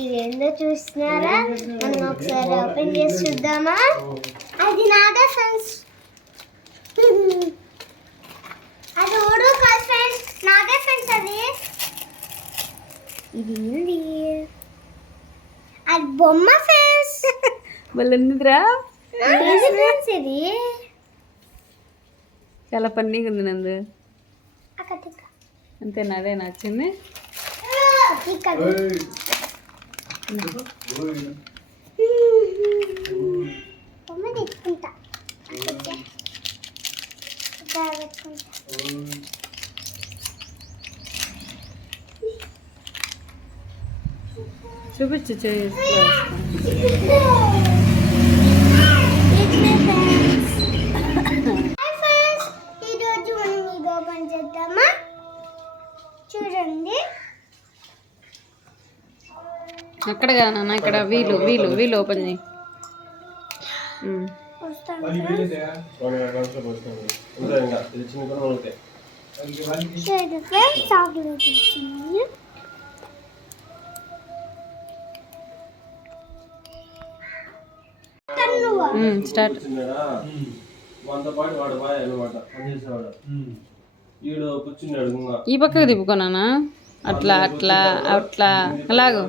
ఇదేందో చూస్తున్నారా? మనం ఒకసారి ఓపెన్ చేసి చూద్దామా? అది నాదే ఫ్రెండ్స్, అది ఊడు కాదు ఫ్రెండ్స్, నాదే ఫ్రెండ్స్. అది ఇది ఉంది, అది బొమ్మ ఫ్రెండ్స్. వాళ్ళందిరా ఫ్రెండ్స్ ఇది చాలా ఫన్నీగా ఉంది నందు. అంతేనా? అదే నచ్చింది. చూపించు చూడండి. అక్కడ కదా నాన్న, ఇక్కడ వీలు వీలు వీలు ఓపెన్ చేయి. స్టార్ట్. ఈ పక్కకు తిప్పుకోనా? అట్లా అట్లా అట్లా అలాగో.